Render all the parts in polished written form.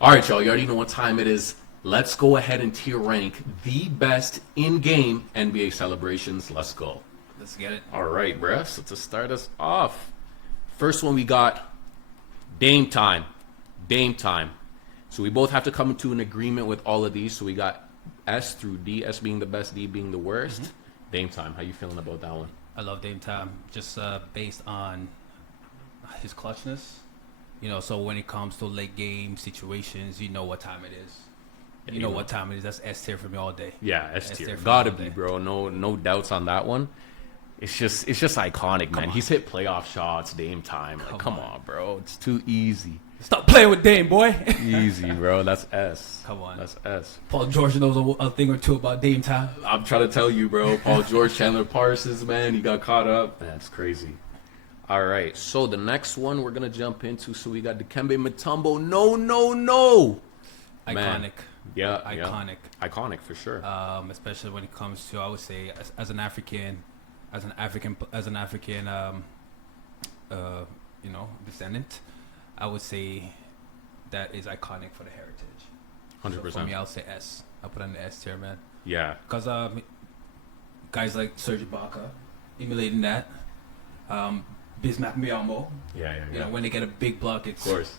All right, y'all. You already know what time it is. Let's go ahead and tier rank the best in-game NBA celebrations. Let's go. Let's get it. All right, bruh. So to start us off, first one we got Dame time. Dame time. So we both have to come to an agreement with all of these. So we got S through D, S being the best, D being the worst. Dame time. How you feeling about that one? I love Dame Time, just based on his clutchness. You know, so when it comes to late game situations, you know what time it is. You know what time it is. That's S tier for me all day. Yeah, S tier. tier for Gotta me all be, day. bro. No doubts on that one. It's just iconic, man. on. He's hit playoff shots, Dame time. Like, come on, bro. It's too easy. Stop playing with Dame, boy. Easy, bro. That's S. Come on. That's S. Paul George knows a thing or two about Dame Time. I'm trying to tell you, bro. Paul George, Chandler Parsons, man. He got caught up. That's crazy. All right. So the next one we're going to jump into. So we got Dikembe Mutombo. No. Iconic. Man. Yeah. Iconic. Yeah. Iconic for sure. Especially when it comes to, I would say, as an African, descendant, I would say that is iconic for the heritage. 100%. So for me, I'll say S. I'll put on the S tier, man. Yeah. Because guys like Serge Ibaka emulating that. Bismack Biyombo. Yeah. You know, when they get a big block, it's Of course.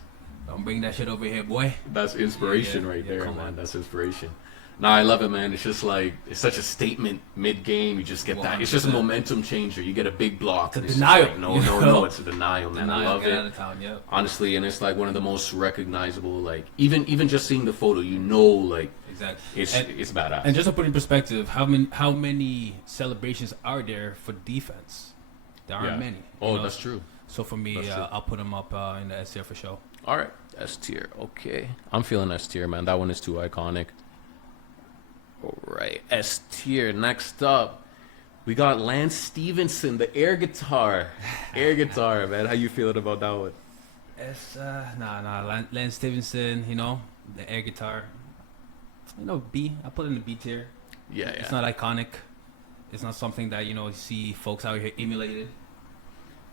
don't bring that shit over here, boy. That's inspiration Yeah, right yeah, there, come man. on. That's inspiration. Nah, I love it, man. It's just like, it's such a statement mid-game. You just get that. It's just a 100%. momentum changer. You get a big block. It's a just denial, like, you know? no. It's a denial, man. I love Get it. out of town, yeah. Honestly, and it's like one of the most recognizable, like, even just seeing the photo, you know, like, Exactly. it's badass. And just to put in perspective, how many celebrations are there for defense? There aren't Yeah. many. you Oh, know? that's true. So for me, That's true. I'll put them up in the S tier for sure. All right. S tier. Okay. I'm feeling S tier, man. That one is too iconic. All right. S tier. Next up, we got Lance Stevenson, the air guitar. Air guitar, man. How you feeling about that one? S, Lance Stevenson, you know, the air guitar. You know, B. I put it in the B tier. Yeah. It's not iconic. It's not something that, you see folks out here emulated.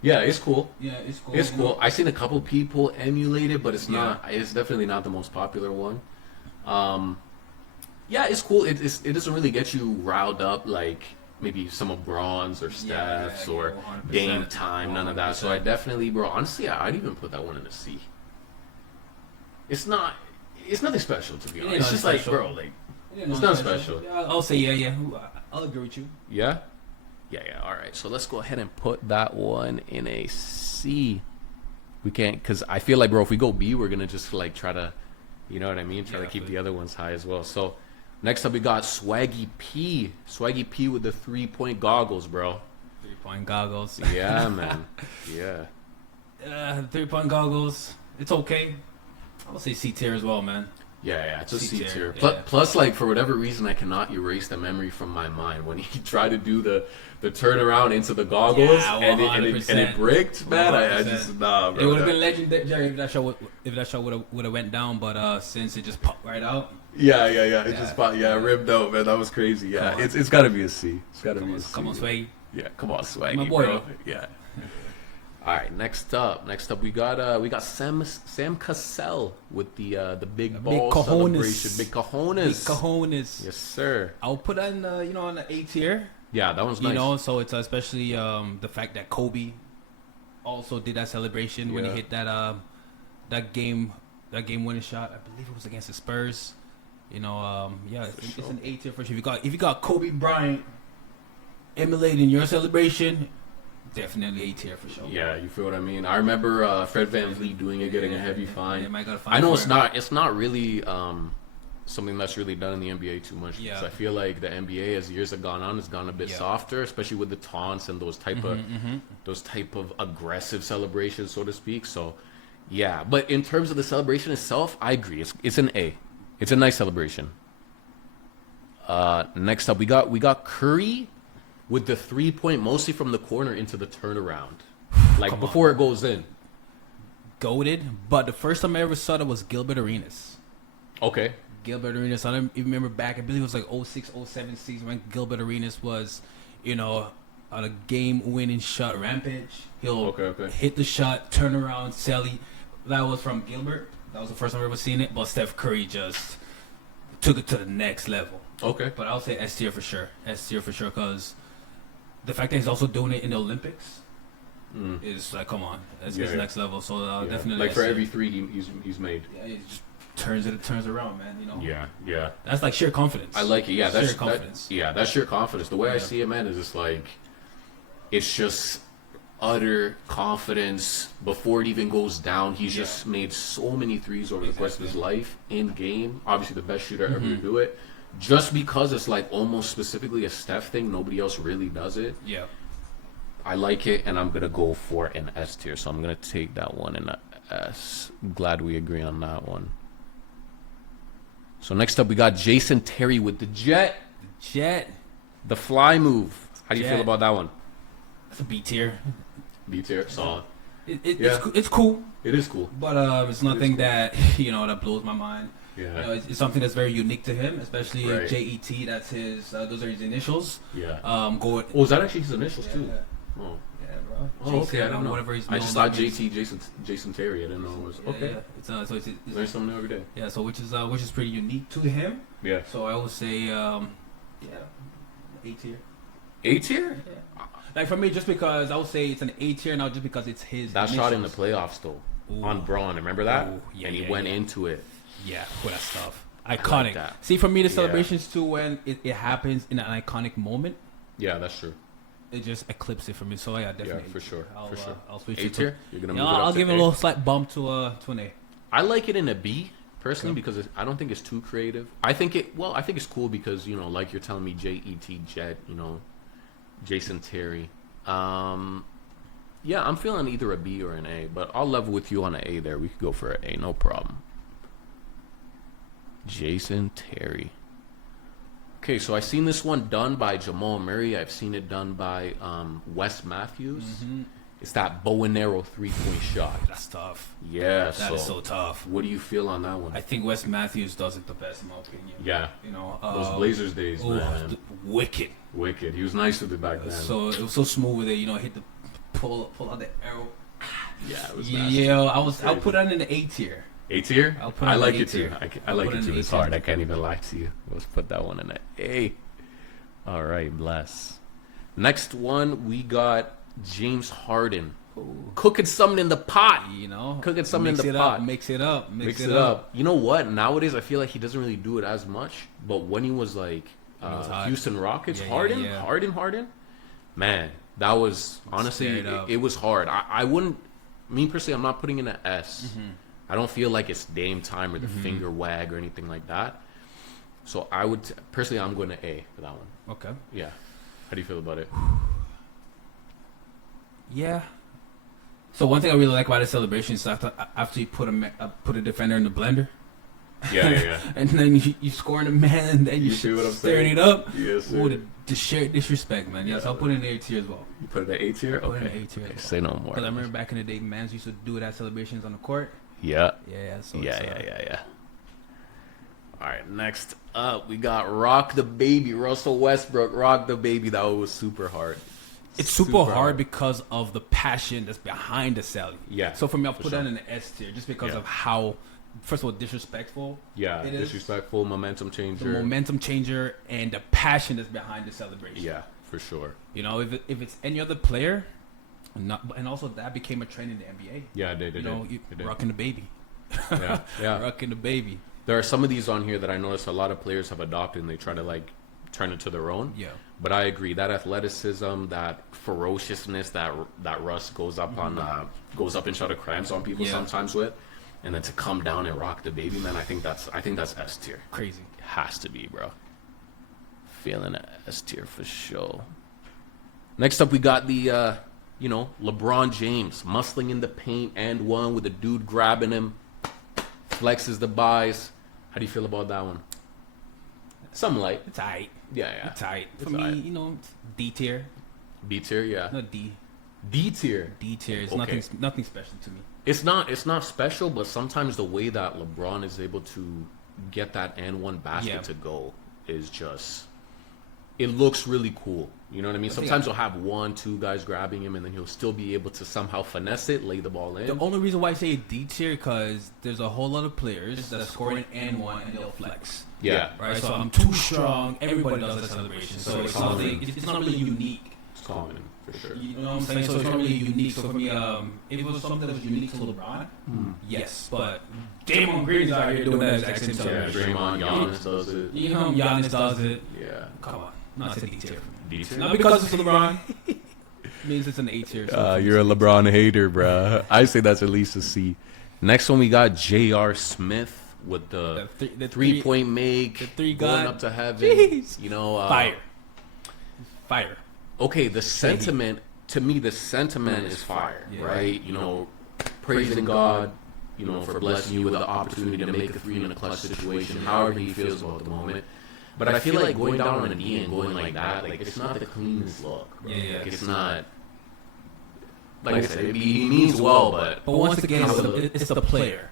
Yeah, it's cool. Yeah, it's cool. It's cool. I've seen a couple people emulate it, but it's Yeah. not. It's definitely not the most popular one. Yeah, it's cool. It doesn't really get you riled up like maybe some of Braun's or Steph's or 100%. Dame Time. None of that. So I 100%. definitely, bro. Honestly, I'd even put that one in a C. It's not. It's nothing special to be honest. ain't It's just nothing like, special. bro, like Yeah, it's not special. Yeah, I'll say yeah. I'll agree with you. yeah. All right. So let's go ahead and put that one in a C. We can't, because I feel like, bro, if we go B, we're gonna just like try to, you know what I mean? Try to keep the other ones high as well. So next up, we got Swaggy P. Swaggy P with the 3-point goggles, bro. 3-point goggles. Yeah, man. Yeah. 3-point goggles. It's okay. I'll say C tier as well, man. Yeah. It's a C C tier, tier. yeah. Plus, like, for whatever reason, I cannot erase the memory from my mind when he tried to do the turnaround into the goggles Yeah, and it 100%. bricked, man. I 100%. just, nah, bro. It would have been legendary if that show would have went down, but since it just popped right out. Yeah. It just ripped out, man. That was crazy. Yeah, Come on. it's got to be a C. It's got to be a C. Come on, Sway. Yeah, come on, Swaggy, My boy, bro. though. Yeah. All right, next up we got Sam Cassell with the big ball cojones. celebration. Big cojones. Big cojones. Yes, sir. I'll put on on the A tier. Yeah, that one's nice. You know, so it's especially the fact that Kobe also did that celebration when he Yeah. hit that game winning shot. I believe it was against the Spurs. You know, it's an A tier for sure. If you got Kobe Bryant emulating your celebration, definitely A tier for sure. Yeah, you feel what I mean? I remember Fred VanVleet doing it, getting a heavy fine. Yeah, might got a fine I know for it's not really something that's really done in the NBA too much. Yeah. So I feel like the NBA, as years have gone on, has gone a bit Yeah. softer, especially with the taunts and those type of aggressive celebrations, so to speak. So yeah, but in terms of the celebration itself, I agree. It's an A. It's a nice celebration. Next up, we got Curry with the 3-point, mostly from the corner into the turnaround, like before it goes in. Goated, but the first time I ever saw that was Gilbert Arenas. Okay. Gilbert Arenas. I don't even remember back. I believe it was like 06, 07 season when Gilbert Arenas was, on a game-winning shot rampage. He'll Okay. hit the shot, turn around, Sally. That was from Gilbert. That was the first time I've ever seen it. But Steph Curry just took it to the next level. Okay. But I'll say S tier for sure. S tier for sure, because the fact that he's also doing it in the Olympics is like, come on, it's next level. So definitely like S for tier. every three he's made. Yeah, he just turns around, man. You know. Yeah. That's like sheer confidence. I like it. Yeah, that's sheer confidence. that's sheer confidence. The way I Yeah. see it, man, is just like it's just utter confidence before it even goes down. He's just made so many threes over the course of his life in game. Obviously, the best shooter ever to do it. Just because it's like almost specifically a Steph thing, nobody else really does it. Yeah. I like it, and I'm gonna go for an S tier. So I'm gonna take that one in a S. Glad we agree on that one. So next up, we got Jason Terry with the Jet, Jet. the fly move. How do you Jet. feel about that one? That's a B tier. B tier, solid. It's cool, It is cool. but it's nothing that that blows my mind. Yeah. You know, it's something that's very unique to him, especially Right. JET. That's his. Those are his initials. Yeah. Go. Oh, is that actually his initials too? Yeah, Oh. yeah, bro. Oh, okay. I don't know. Whatever he's I just known thought as. Jason Terry. I didn't know it was. Yeah, Okay. yeah. It's so it's Learn something new every day. yeah. So which is pretty unique to him. Yeah. So I would say A tier. A tier? Yeah. Like for me, just because I would say it's an A tier now, just because it's his. That shot in the initials. playoffs though, Ooh. on Braun. Remember that? Ooh, yeah, and he yeah, went yeah. into it. Yeah, for that stuff. Iconic. that. See, for me, the Yeah. celebrations too, when it happens in an iconic moment, Yeah, that's true. it just eclipses it for me. So yeah, definitely. Yeah, for sure. I'll, for sure. I'll switch A it tier? to. You're gonna Yeah, move it up I'll to give it a A? little slight bump to an A. I like it in a B personally Okay. because I don't think it's too creative. I think it's cool because like you're telling me Jet, Jason Terry. Yeah, I'm feeling either a B or an A, but I'll level with you on an A there. We could go for an A, no problem. Jason Terry. Okay, so I've seen this one done by Jamal Murray. I've seen it done by Wes Matthews. It's that bow and arrow 3-point shot. That's tough. Yeah, That is so tough. What do you feel on that one? I think Wes Matthews does it the best, in my opinion. Yeah. You know, Those Blazers days, man. Wicked. Wicked. He was nice with it back then. So it was so smooth with it. Hit the pull out the arrow. Yeah, it was nasty. Yeah, I'll put it in the A tier. A tier? I'll put it I in like A it too. tier. I I'll like put it it in too. It's A tier. hard. I can't even lie to you. Let's put that one in an A. All right, bless. Next one, we got James Harden. Cooking something in the pot. Cooking something in the pot. Mix it up. Mix it up. You know what? Nowadays, I feel like he doesn't really do it as much. But when he was like was hot. Houston Rockets, Yeah, Harden, yeah. Harden, man, that was honestly Straight up. it was hard. I wouldn't. Me personally, I'm not putting in an S. I don't feel like it's Dame time or the finger wag or anything like that. So I would personally, I'm going to A for that one. Okay. Yeah. How do you feel about it? Yeah. So one thing I really like about the celebration is after you put a defender in the blender, Yeah. and then you scoring a man, and then you see what I'm stirring saying? it up. Yes, sir. Ooh, the sheer disrespect, man. Yes, I'll put it in A tier as well. You put it at A tier? Put it in Okay. A tier as well. Say no more. Because I remember back in the day, mans used to do it at celebrations on the court. Yeah. Yeah. So Yeah. All right, next up, we got Rock the Baby, Russell Westbrook, Rock the Baby. That was super hard. It's super hard because of the passion that's behind the celly. Yeah, So for me, I'll for put sure. that in the S tier just because Yeah. of how, first of all, disrespectful. Yeah, it is. disrespectful, momentum The changer. momentum changer and the passion that's behind the celebration. Yeah, for sure. If it's any other player, and also that became a trend in the NBA. Yeah, they did. You They did. rocking the baby. Yeah. Rocking the baby. There are some of these on here that I notice a lot of players have adopted and they try to like turn it to their own. Yeah. But I agree that athleticism, that ferociousness that Russ goes up on, goes up and try to crimes on people Yeah. sometimes with, and then to come down and rock the baby, man. I think that's S tier. Crazy. It has to be, bro. Feeling S tier for sure. Next up, we got the LeBron James muscling in the paint and one with a dude grabbing him, flexes the buys. How do you feel about that one? Some light. It's tight. Yeah. It's tight. It's For me, aight. it's D tier. B tier, yeah. Not D. D tier. D tier. It's Okay. nothing special to me. It's not special, but sometimes the way that LeBron is able to get that and one basket Yeah. to go is just it looks really cool. You know what I mean? I think Sometimes you'll have 1-2 guys grabbing him, and then he'll still be able to somehow finesse it, lay the ball in. The only reason why I say D tier because there's a whole lot of players that score an N1 and they'll flex. Yeah. Right. So I'm too strong. Everybody does that celebration. So it's something. It's not really unique. It's common, for sure. You know what I'm saying? So it's not really unique. So for me, if it was something that was unique to LeBron, yes. But Draymond Green's out here doing that exact same Yeah, celebration. Draymond, Giannis does it. You know, Giannis does it. Yeah. Come on, not a D tier. D tier? Not because it's LeBron. Means it's an A tier. So You're a LeBron hater, bruh. I say that's at least a C. Next one, we got J.R. Smith with the three-point make, the three going god. up to heaven. Jeez. You know, Fire. Okay, the sentiment, to me, the sentiment is fire, Yeah. right? You know, praising God, you know, for blessing you with the opportunity to make a three in a clutch situation, however he feels about the moment. But I feel like going down on a knee and going like that, like, it's not the cleanest look, bro. Yeah. Like, it's not, like I said, he means well, but But once again, it's the player.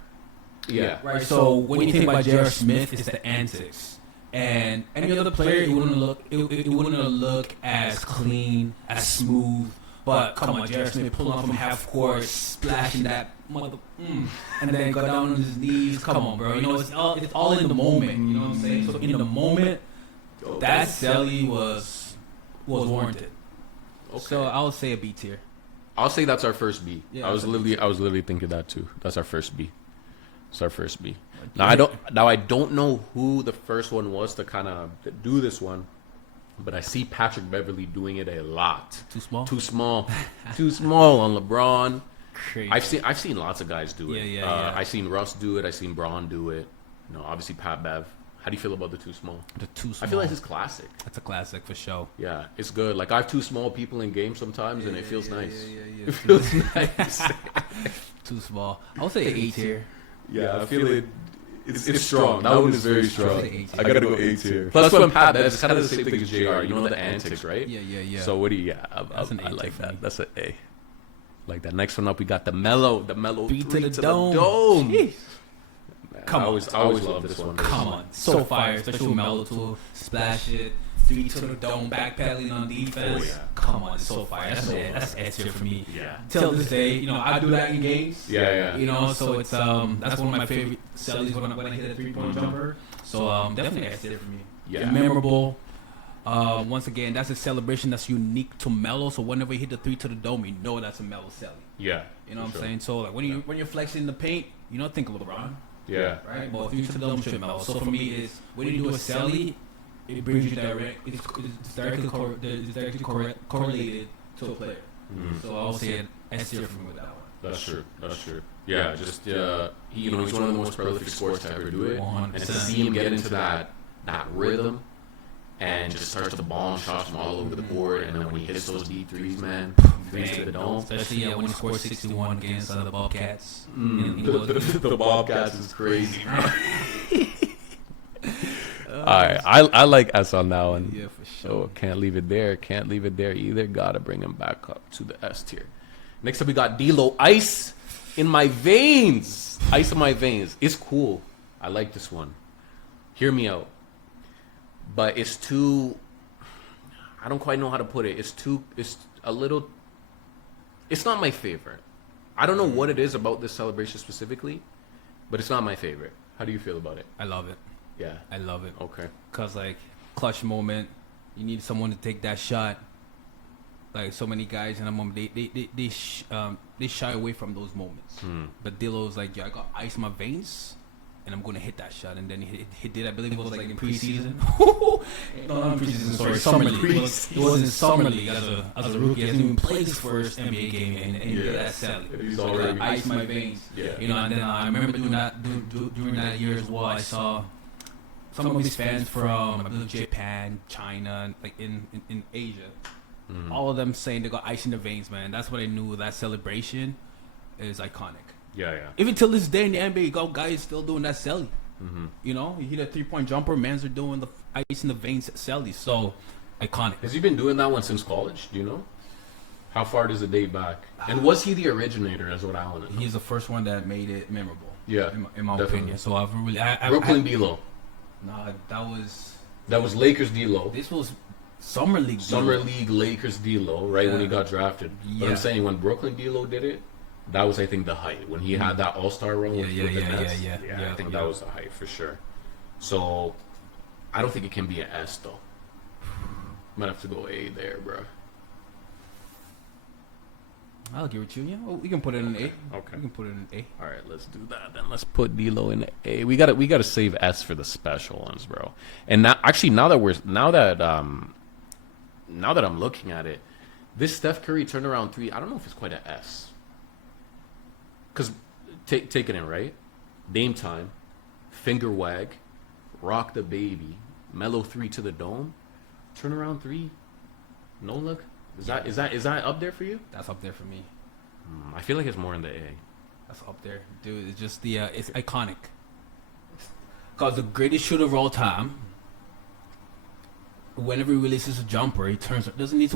yeah. Right. So when you think about J.R. Smith, it's the antics. And any other player, it wouldn't look as clean, as smooth. But come on, J.R. Smith pulling up from half court, splashing that mother, and then go down on his knees. Come on, bro. You know, it's all in the moment. You know what I'm saying? So in the moment, that celly was warranted. Okay. So I would say a B tier. I'll say that's our first B. Yeah, I was that's a B. literally thinking that too. That's our first B. It's our first B. Now I don't know who the first one was to kind of do this one, but I see Patrick Beverly doing it a lot. Too small. Too small. Too small on LeBron. Crazy. I've seen lots of guys do it. Yeah. I've seen Russ do it. I've seen Braun do it. You know, obviously Pat Bev. How do you feel about the too small? The too small. I feel like it's classic. That's a classic for sure. Yeah, it's good. Like I have two small people in games sometimes, and it feels nice. Yeah. It feels nice. Too small. I would say A tier. Yeah, I feel it. It's strong. That one is very strong. I I gotta go A tier. Plus, when Pat Bev, it's kind of the same thing as JR. You know the antics, right? Yeah. So what do you? Yeah, That's an A I tier like for that. me. That's an A. Like that. Next one up, we got the Mellow Three three to the dome. Man, Come on. I always love this one. Come on. So fire. Especially with Melo to splash it. 3 to the dome, backpedaling on defense. Oh, yeah. Come on. So fire. That's S tier for me. Yeah. Till this day, you know, I do that in games. Yeah. You know, so it's that's one of my favorite sellies when I hit a 3-point jumper. So definitely S tier for me. Yeah. Memorable. Once again, that's a celebration that's unique to Melo. So whenever you hit the 3 to the dome, you know that's a Melo celly. Yeah. You know what for I'm sure. saying? So like when you're flexing in the paint, you don't think of LeBron, Yeah. right? But 3 to the dome should Melo. So for me, is when you do a celly, it brings you it's directly correlated to a player. Mhm. So I'll say it S tier for me with that one. That's true. Yeah, just he's one of the most prolific sports to ever do it, 100%. and to see him get into that rhythm and just starts to bomb shots from all over the board, and then when he hits those deep threes, man, threes to the dome. Especially when he scored 61 against the Bobcats. The Bobcats is crazy, bro. All right, I like S on that one. Yeah, for sure. So can't leave it there. Can't leave it there either. Gotta bring him back up to the S tier. Next up, we got D'Lo. Ice in my veins. Ice in my veins. It's cool. I like this one. Hear me out. But it's too. I don't quite know how to put it. It's a little. It's not my favorite. I don't know what it is about this celebration specifically, but it's not my favorite. How do you feel about it? I love it. Yeah. I love it. Okay. Cause like clutch moment, you need someone to take that shot. Like so many guys in the moment, they shy away from those moments. But D'Lo's like, yeah, I got ice in my veins, and I'm gonna hit that shot. And then he did. I believe it was like in preseason. No, not preseason. Sorry, summer league. It was in summer league as a rookie. He hasn't even played his first NBA game, and he did that celly. He's already Ice in my veins. Yeah. You know, and then I remember doing that during that year as well. I saw some of these fans from I believe Japan, China, like in Asia, all of them saying they got ice in their veins, man. That's what I knew. That celebration is iconic. Yeah. Even till this day in the NBA, you got guys still doing that celly. You know, you hit a 3-point jumper, mans are doing the ice in the veins celly. So iconic. Has he been doing that one since college? Do you know? How far does it date back? And was he the originator? Is what I want to know. He's the first one that made it memorable. Yeah, in my definitely. opinion. So I've really Brooklyn D'Lo. nah, that was That was Lakers D'Lo. this was Summer League. Summer D'Lo. League Lakers D'Lo, right when he Yeah. got drafted. But Yeah. I'm saying when Brooklyn D'Lo did it, that was I think the height when he had that All-Star run. with the Nets. I think that was the height for sure. So I don't think it can be an S though. Might have to go A there, bro. I'll give it to you. Yeah, well, we can put it in an A. Okay. We can put it in an A. All right, let's do that then. Let's put D'Lo in A. We got to save S for the special ones, bro. And now, actually, now that I'm looking at it, this Steph Curry turnaround three, I don't know if it's quite an S. Cause take it in right, Dame time, finger wag, rock the baby, mellow three to the dome, turnaround three, no look. Is that up there for you? That's up there for me. I feel like it's more in the A. That's up there, dude. It's just it's iconic. Cause the greatest shooter of all time. Whenever he releases a jumper, he doesn't need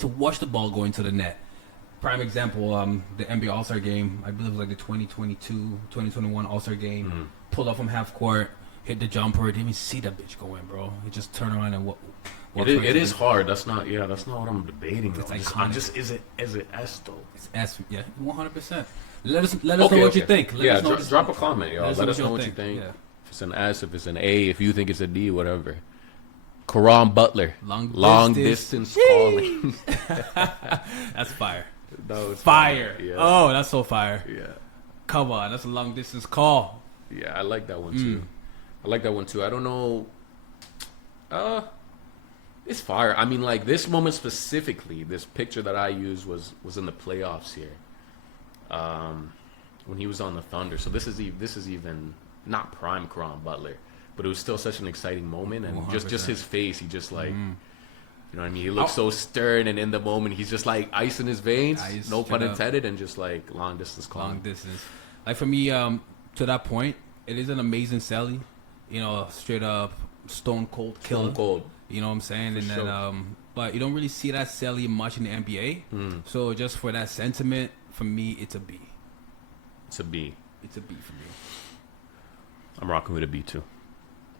to watch the ball go into the net. Prime example, the NBA All-Star game. I believe it was like the 2021 All-Star game. Pulled off from half court, hit the jumper. Didn't even see that bitch go in, bro. He just turned around and It is hard. That's not what I'm debating. It's Though. iconic. Is it S though? It's S, yeah, 100%. Let us know what you think. Let us know drop a comment, y'all. Let us know what you think. Yeah. If it's an S, if it's an A, if you think it's a D, whatever. Karan Butler, Long distance calling. That's fire. That was Fire. Yeah. Oh, that's so fire. Yeah. Come on, that's a long distance call. Yeah, I like that one too. I don't know. It's fire. I mean, like this moment specifically, this picture that I used was in the playoffs here, when he was on the Thunder. So this is even not prime Karan Butler, but it was still such an exciting moment, and just his face, he just like. You know what I mean? He looks so stern, and in the moment, he's just like ice in his veins, no pun intended, and just like long distance call. Long distance. Like for me, to that point, it is an amazing Sally. You know, straight up stone cold killer. Stone cold. You know what I'm saying? For And sure. then, but you don't really see that Sally much in the NBA. So just for that sentiment, for me, it's a B. It's a B. It's a B for me. I'm rocking with a B too.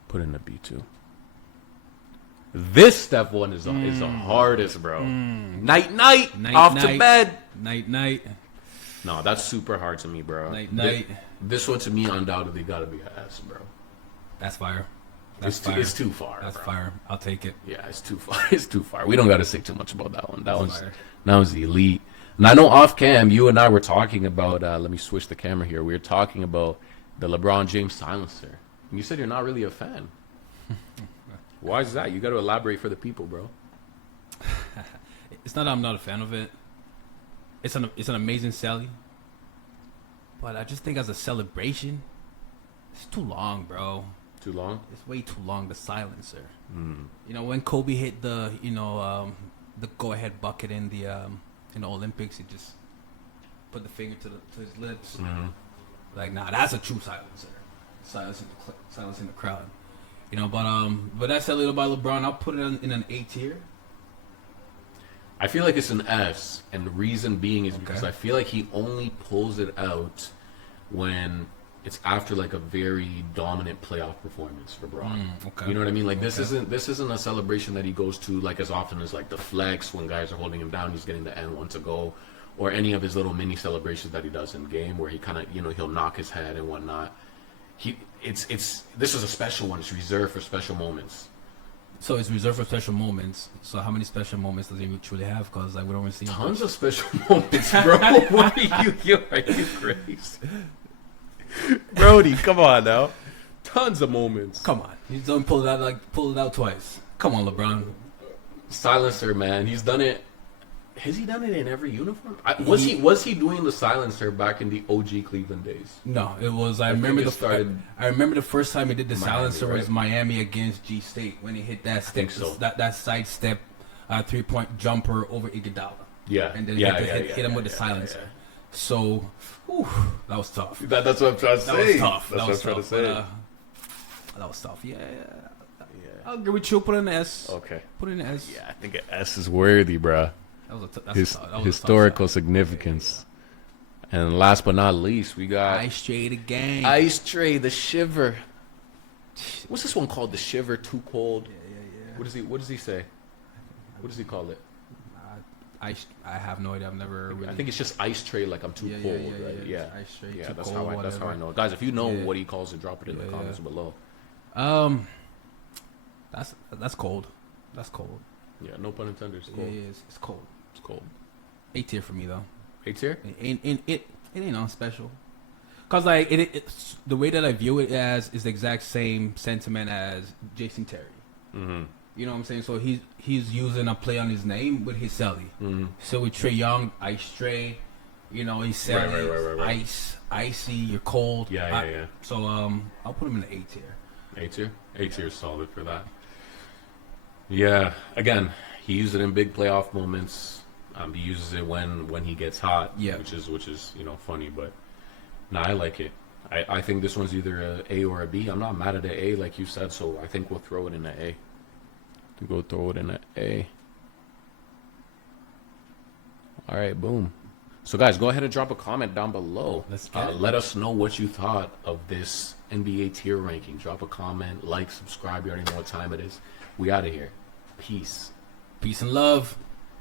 Put in a B too. This Steph one is the hardest, bro. Night, off to bed. Night. No, that's super hard to me, bro. Night. This one to me undoubtedly got to be an S, bro. That's fire. It's too far. That's bro. fire. I'll take it. Yeah, it's too far. It's too far. We don't got to say too much about that one. That That's fire. one's the elite. And I know off cam, you and I were talking about. Let me switch the camera here. We were talking about the LeBron James silencer. And you said you're not really a fan. Why is that? You got to elaborate for the people, bro. It's not that I'm not a fan of it. It's an amazing Sally. But I just think as a celebration, it's too long, bro. Too long? It's way too long. The silencer. You know, when Kobe hit the the go-ahead bucket in the Olympics, he just put the finger to his lips. Like, nah, that's a true silencer. Silencing the crowd. You know, but that's a little by LeBron. I'll put it in an A tier. I feel like it's an S, and the reason being is because I feel like he only pulls it out when it's after like a very dominant playoff performance for Bron. You know what I mean? Like this isn't a celebration that he goes to like as often as like the flex when guys are holding him down, he's getting the N1 to go, or any of his little mini celebrations that he does in game where he kind of he'll knock his head and whatnot. This is a special one. It's reserved for special moments. So it's reserved for special moments. So how many special moments does he truly have? Because like we don't really see Tons of special moments, bro. What are you crazy? Brody, come on now. Tons of moments. Come on, he's done pull it out twice. Come on, LeBron. Silencer, man. He's done it. Has he done it in every uniform? Was he doing the silencer back in the OG Cleveland days? No, it was. I think remember it the started I remember the first time he did the Miami, silencer was right? Miami against G State when he hit that step, think so. that side step, 3-point jumper over Iguodala. Yeah. And then hit him with the silencer. yeah. So, that was tough. That's what I'm trying to That say. was tough. That's That what I'm was trying to tough. say. That was tough. Yeah. I'll give it you. Put it in S. Okay. Put it in S. Yeah, I think an S is worthy, bruh. That was that was a tough Historical shot. significance. And last but not least, we got Ice Tray the gang. Ice Tray, the Shiver. What's this one called? The Shiver, Too Cold. Yeah. What does he say? What does he call it? I have no idea. I've never really. I think it's just ice tray. Like I'm too cold, right? Yeah, Ice tray, yeah. too That's cold, how I. That's how I whatever. know. Guys, if you know what he calls it, drop it in the comments yeah. below. That's cold. That's cold. Yeah, no pun intended. It's cold. Yeah, it's cold. It's cold. A tier for me though. A tier? It ain't nothing special. Cause like it's the way that I view it as is the exact same sentiment as Jason Terry. Mm-hmm. You know what I'm saying? So he's using a play on his name with his celly. Mm-hmm. So with Trae Young, Ice Trey, you know, he's selling Right. ice, icy, you're cold. Yeah. So I'll put him in the A tier. A tier? A tier is solid for that. Yeah, again, he used it in big playoff moments. He uses it when he gets hot, yeah, which is funny, but I like it. I think this one's either a A or a B. I'm not mad at the A, like you said, so I think we'll throw it in an A. Go throw it in an A. All right, boom. So guys, go ahead and drop a comment down below. Let's get it. Let us know what you thought of this NBA tier ranking. Drop a comment, like, subscribe. You already know what time it is. We out of here. Peace. Peace and love.